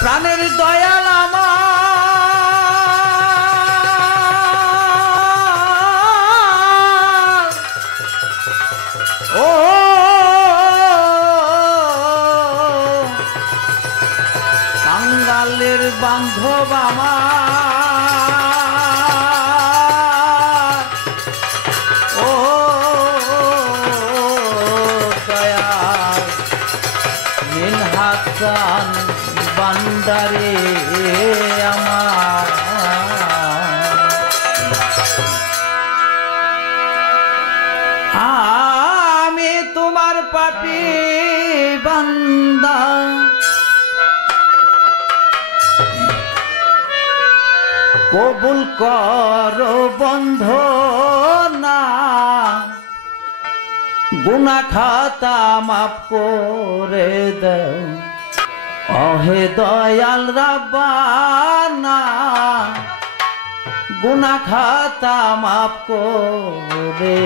প্রাণের দয়াল আমার। ও কাঙ্গালের বান্ধব আমার। ও দয়াল নীল হাসান বান্দারে আমার। আমি তোমার পাপি বান্দা। কবুল কর বন্ধ না। গুনা খাতা মাফ করে দেও। অহে দয়াল রাব্বানা গুনা খাতা মাফ করে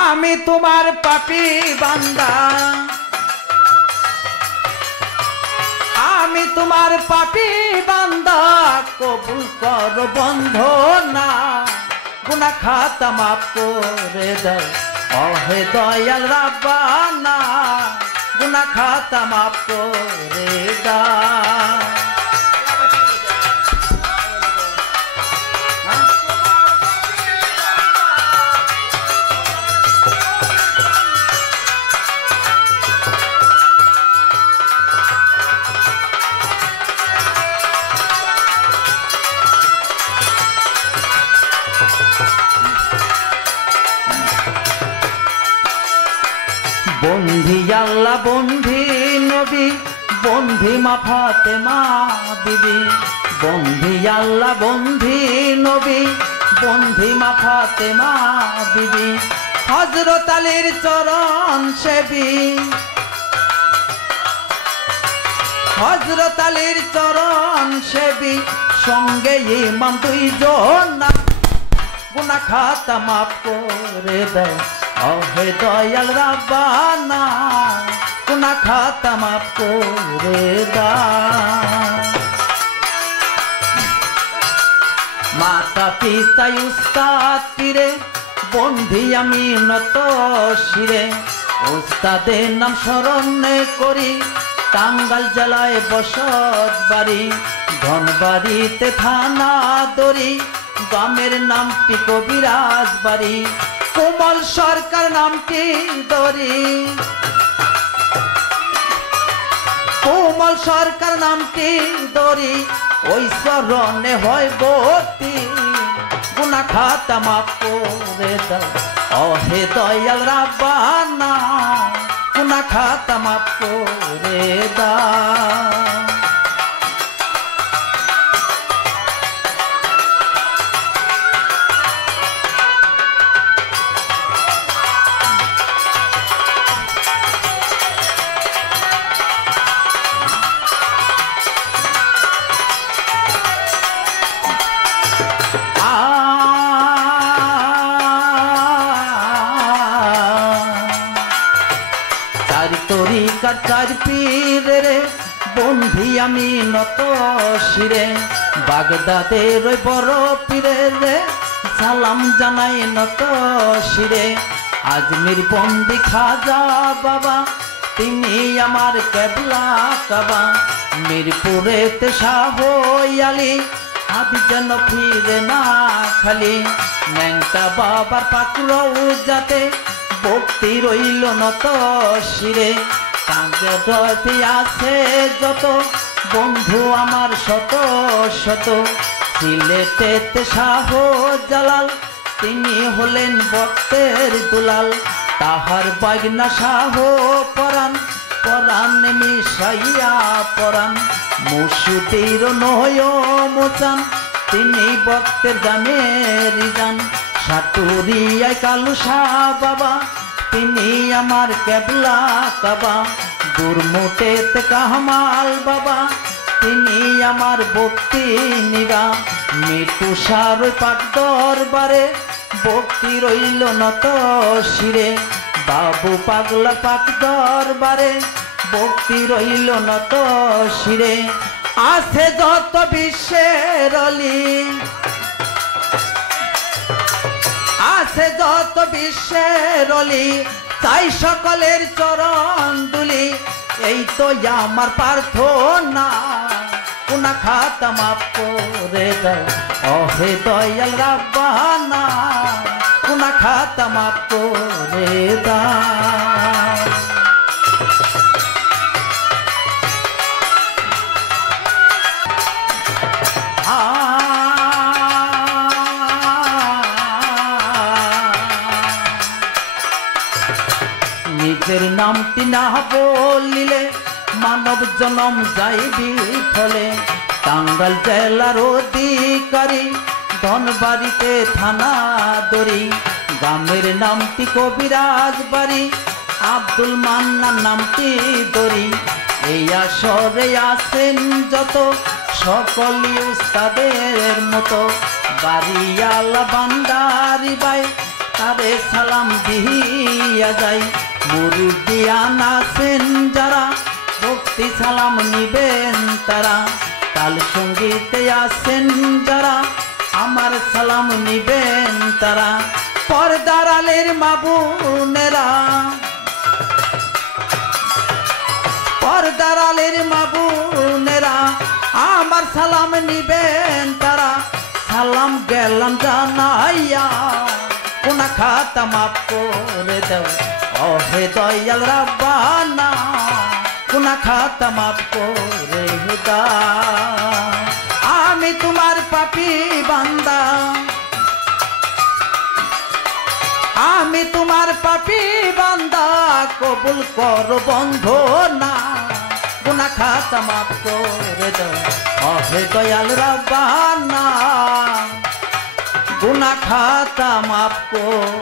আমি তোমার পাপি বান্দা। আমি তোমার পাপি বান্দা, কবুল কর বন্ধ না গুনা খাতা মাফ করে দাও। অহে দয়াল রাব্বানা গুনা খাতা মাফ করে দাও বন্ধি নবী, বন্ধি মা ফাতেমা বিবি। বন্ধি আল্লাহ বন্ধি নবী, বন্ধি মা ফাতেমা বিবি। হজরত আলীর চরণ সেবী। হজরত আলীর চরণ সেবী, সঙ্গে ইমাম দুইজন গুনা খাতা মাফ করে দাও অহে দয়াল রাব্বানা। খাতা মাফ করে দাও মাতা পিতা উস্তাদ পীরে, বন্ধি আমি নত শিরে। উস্তাদের নাম স্মরণে করি টাঙ্গাল বসত বাড়ি। ধনবাড়িতে থানা নামটি কবিরাজ বাড়ি। কোমল সরকার নামটি দড়ি কোমল সরকার নামটি দরি ওই স্মরণে হয় বর্তি গুনা খাতা মাফ করে দাও। অহে দয়াল রাব্বানা, গুনা খাতা মাফ করে দাও। তরিকার চার পীরে বন্ধি আমি নত শিরে। বাগদাদের ওই বড় পীরে রে। সালাম জানাই নত শিরে। আজমির বন্দি খাজা বাবা, তিনি আমার কেবলা কাবা। মিরপুরেতে শাহ আলী আদি যেন ফিরে না খালি। ন্যাংটা বাবার পাকুড়াও যাতে ভক্তি রইল নত শিরে। কাঁদে আছে যত, বন্ধু আমার শত শত। সিলেটেতে শাহ জালাল তিনি হলেন ভক্তের দুলাল। তাহার বাগনা শাহ পরাণ পরাণ মিশাইয়া পরাণ। মুসুদের নয় মোচান তিনি ভক্তের জানের যান সাটুরিয়ায় কালু শাহ বাবা তিনি আমার কেবলা কাবা। দুর্মুটেতে কাহমাল বাবা। তিনি আমার ভক্তি নিগা মৃত্যু সার পাক দরবারে ভক্তি রইল নত শিরে। বাবু পাগলা পাক দরবারে ভক্তি রইল নত শিরে। আছে যত বিশ্বের অলি। আছে যত বিশ্বের অলি চাই সকলের চরণ দুলি এই তো আমার প্রার্থনা, উনা খাতা মাফ করে দাও। অহে দয়াল রাব্বানা, উনা খাতা মাফ করে দাও। নিজের নামটি না বলিলে মানব জনম যাইবি ফলে টাঙ্গাল জেলার অধিকারী, ধনবাড়িতে থানা দরি। গ্রামের নামটি কবিরাজ বাড়ি, আব্দুল মান্নার নামটি দরি। এই আসরে আসেন যত সকলই উস্তাদের মতো। বাড়িয়ালা বান্দারি বাই তারে সালাম দিয়া যাই। মুরুদিয়ান আছেন যারা, ভক্তি সালাম নিবেন তারা। তাল সঙ্গীতে আছেন যারা, আমার সালাম নিবেন তারা। পর্দারালের মাবুনেরা। পর্দারালের মাবুনেরা, আমার সালাম নিবেন তারা। সালাম গেলাম জানাইয়া কোনা খাতা মাফ করে দেও। অহে দয়াল রাব্বানা কোনা খাতা মাফ করে দাও আমি তোমার পাপি বান্দা। আমি তোমার পাপি বান্দা, কবুল কর বন্ধ না গুনা খাতা মাফ করে দাও। অহে দয়াল রাব্বানা গুনা খাতা মাফ কর